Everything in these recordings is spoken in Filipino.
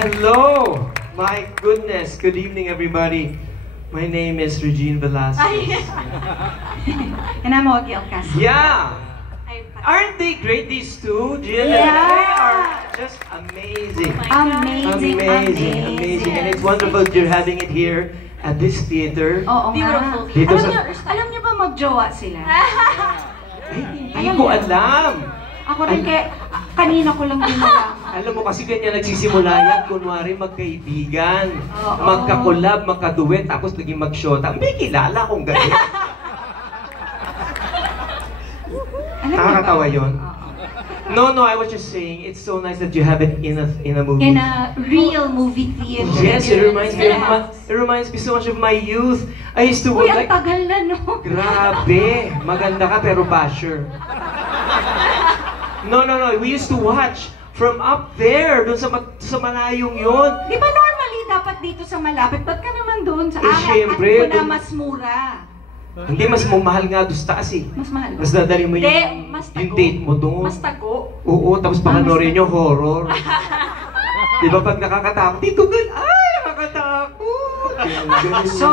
Hello! My goodness, good evening everybody. My name is Regine Velasquez. And I'm Augie Alcázar. Yeah! Aren't they great, these two? Jill and they are just amazing. Amazing. And it's wonderful that you're having it here at this theater. Oo Beautiful. nga. Dito Alam niyo ba magjowa sila? Hindi ko alam. Ako rin kanina ko lang din alam. Alam mo kasi ganyan nagsisimula yan, kunwari magkaibigan, magkakulab, magkaduet, tapos naging magsyota. May kilala kong ganyan. Nakakatawa yun. No, I was just saying, it's so nice that you have it in a movie. In a real movie theater. Yes, it reminds me so much of my youth. I used to work ang tagal na, no? Grabe! Maganda ka pero basher. No, we used to watch from up there, doon sa malayong yun. Di ba normally dapat dito sa malapit? Ba't ka naman doon sa syempre, at na mas mura? Hindi, mas mahal nga doon sa taas eh. Mas mahal. Mas dadali mo yung date mo doon. Mas tago. Oo, tapos panoorin nyo horror. Di ba pag nakakatakot, dito nakakatakot. So,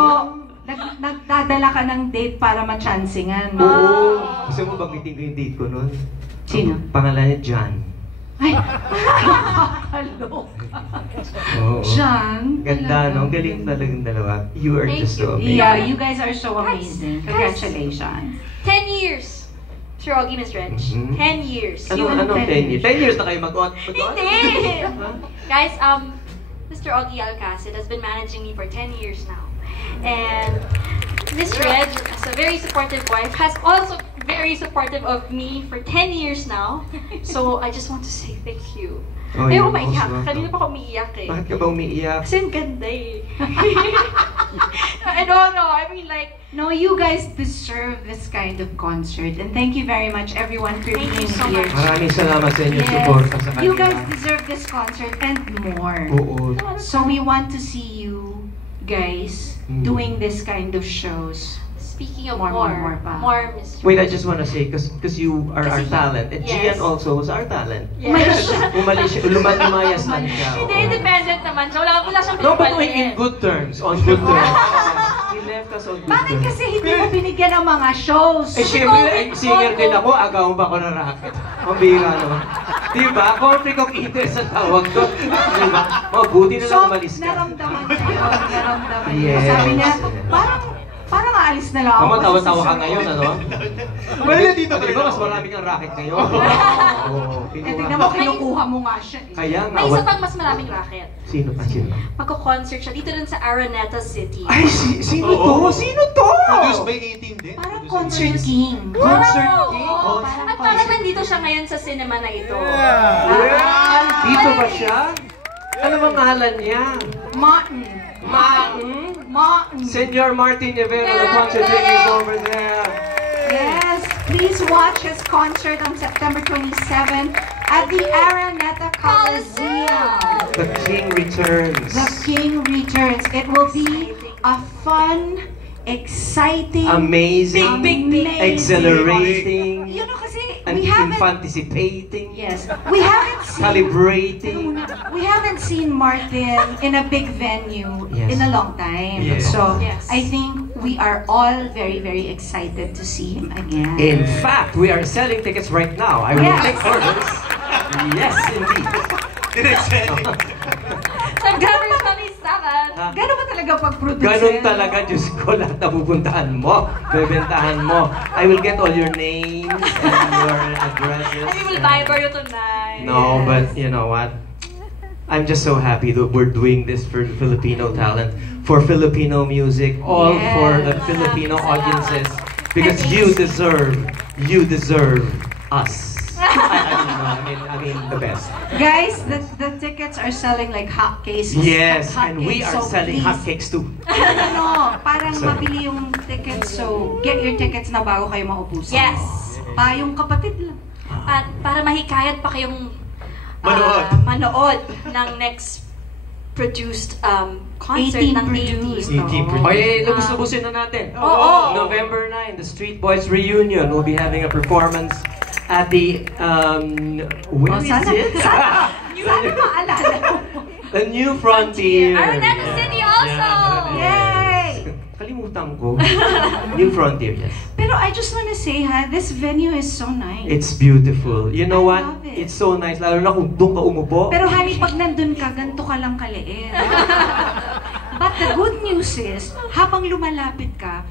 nagdadala ka ng date para ma-chancingan. Oo. Gusto mo banggitin ko yung date ko noon? Sino? Pangalan niya John. Ay, nakakaloka. John? Ganda, no? Galing talagang dalawa. You are just so amazing. Yeah, you guys are so amazing. Congratulations. 10 years. Sir Augie, Miss Reg. 10 years. Anong 10 years? 10 years na kayo mag-on? Hindi! Guys, Mr. Augie Alcázar has been managing me for 10 years now. And Miss Reg, as a very supportive wife, has also very supportive of me for 10 years now. So I just want to say thank you. Ayaw ko maiyak. Kanina pa ako umiiyak eh. Bakit ka ba umiiyak? Kasi ang ganda eh. I don't know. I mean like... No, you guys deserve this kind of concert. And thank you very much everyone for being here. Maraming salamat sa inyong support sa kanila. You guys deserve this concert and more. Oo. So we want to see you guys doing this kind of shows. Speaking of more, Miss Wait, I just want to say, because you are our talent, and Gian also was our talent. Yes. Umalis siya, lumayas na siya. Hindi, independent naman siya. Wala siyang No, but in good terms. On good terms. He left us on good terms. Bakit kasi hindi mo binigyan ng mga shows? Eh, syempre, singer din ako, agaw ba ako ng racket? Mambira naman. Diba? Conflict of interest ang tawag doon. Diba? Mabuti na lang umalis ka. So, naramdaman niya. Sabi niya, parang aalis na lang ako. Tama, tawa-tawa ka ngayon, ano? Well, dito ka Diba, mas marami kang racket ngayon? Eh, tignan mo, kinukuha mo nga siya. Kaya nga. May isa pang mas maraming racket. Sino pa? Magko-concert siya dito rin sa Araneta City. Ay, sino to? Sino to? Produced by 18 din. Parang Concert King. Concert King? At parang nandito siya ngayon sa cinema na ito. Dito ba siya? Ano bang ngalan niya? Martin. Senor Martin Rivera, the concert king is over there. Yes, please watch his concert on September 27 at the Araneta Coliseum. The King returns. The King returns. It will be a fun, exciting, amazing, exhilarating, you know, kasi and we haven't anticipating. Yes, we haven't seen Calibrating. We haven't seen Martin in a big venue in a long time. Yes. So I think we are all very, very excited to see him again. In fact, we are selling tickets right now. I will take orders. Yes, indeed. September 27. Gano'n ba talaga pag-produce? Ganun talaga, Diyos ko, lahat na pupuntahan mo, bebentahan mo. I will get all your names and your addresses. And we will Viber you tonight. No, but you know what? I'm just so happy that we're doing this for Filipino talent, for Filipino music, all for the Filipino audiences, because you deserve us. I mean the best. Guys, the tickets are selling like hotcakes. Yes, and we are selling hotcakes too. Parang mabili yung tickets, so get your tickets na bago kayo maubusan. Yes. Yung kapatid lang. At para mahikayat pa kayong manood ng next produced concert ng 80s. Okay, lubos-lubusin na natin. November 9, the Street Boys Reunion will be having a performance at the, where is it? Sana maalala mo. A New Frontier. Araneta City also. Yay! Kalimutan ko. New Frontier, yes. Pero I just wanna say, this venue is so nice. It's beautiful. You know I what? love it. It's so nice. Lalo na kung doon ka umupo. Pero honey, pag nandun ka, ganito ka lang kaliit. But the good news is, habang lumalapit ka,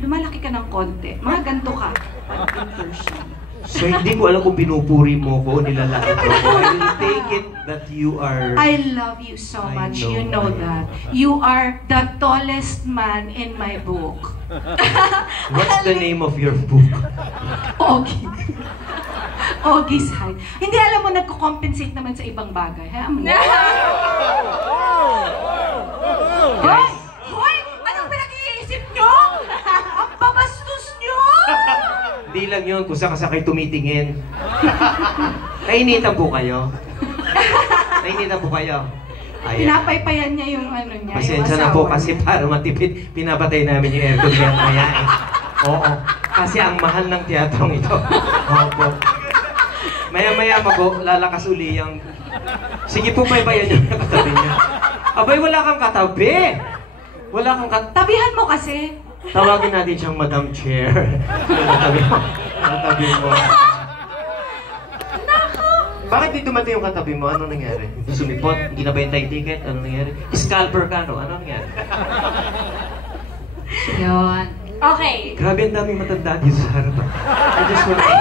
lumalaki ka ng konti. Mga ganito ka. Pag in person. So hindi ko alam kung pinupuri mo ko o nilalaki ko. I will take it that you are... I love you so I much. know. You know that. You are the tallest man in my book. What's the name of your book? Ogie. Ogie's height. Hindi alam mo, nagko-compensate naman sa ibang bagay. Ha? Hoy! Hoy! Anong pinag-iisip nyo? Ang babastos nyo! Hindi lang yun kung saan ka kayo tumitingin. Nainitan po kayo. Nainitan po kayo. Ayan. Pinapaypayan niya yung ano niya. Pasensya yung na po asawa kasi niya. para matipid, pinapatay namin yung aircon niya kaya eh. Oo. Kasi ang mahal ng teatrong ito. Opo. Maya-maya lalakas uli yung... Sige po, baybayan niyo yung katabi niya. Abay, wala kang katabi! Wala kang katabi. Tabihan mo kasi. Tawagin natin siyang Madam Chair. Katabi mo. Katabi mo. Bakit di dumating yung katabi mo? Ano nangyari? Hindi sumipot? Hindi nabenta yung ticket? Ano nangyari? Scalper ka, no? Ano nangyari? Yun. Okay. Grabe ang daming matanda dito sa harapan. I just want to...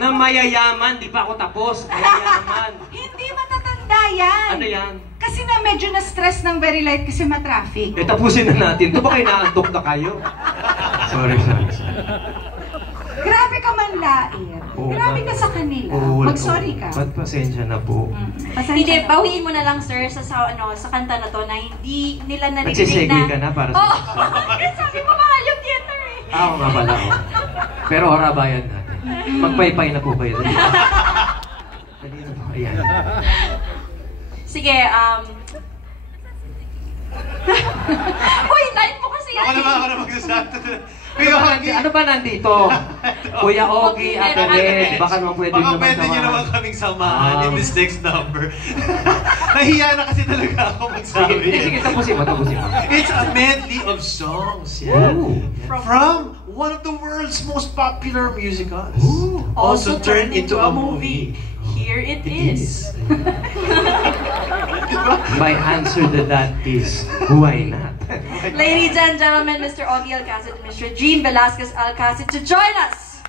Na mayayaman, di pa ako tapos. Mayayaman. Hindi matatanda yan. Ano yan? Kasi na medyo na-stress ng very light kasi ma-traffic. Eh, tapusin na natin. Ito ba kayo naantok na kayo? Sorry. Grabe ka man lair. Oo, Grabe ma'am. ka sa kanila. Oo, Mag-sorry ka. Ba't pasensya na po? Pasensya Hindi, na. bawiin mo na lang, sir, sa kanta na to na hindi nila narinig Nagsisegue ka na para sa... Oo! Sabi mo, mahal yung theater eh. Oo nga pala. Oh. Pero harabayan natin. Magpaypay na po kayo. Dali na po. Ayan. Sige, Uy, line mo kasi yan. Ako na magsasabi. Ano ba nandito? Kuya Ogie at Red. Baka naman pwede Baka naman pwede nyo naman kaming samahan in this next number. Nahiya na kasi talaga ako magsabi. Sige, tapusin mo. It's a medley of songs. Yeah. Ooh. From one of the world's most popular musicals. Ooh. Also turned into a movie. Here it is. My answer to that is, why not? Ladies and gentlemen, Mr. Ogie Alcacid and Mr. Jean Velasquez Alcacid to join us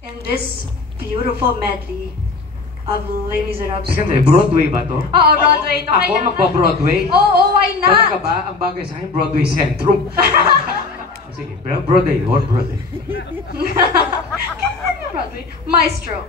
in this beautiful medley of Les Miserables. Sige, Broadway ba to? Oo, Broadway. Ito Ako kailangan. magpa-Broadway? Oo, why Talaga not? ba? Ang bagay sa akin, Broadway Centrum. Sige, Broadway. What Broadway? Kailan yung Broadway? Maestro.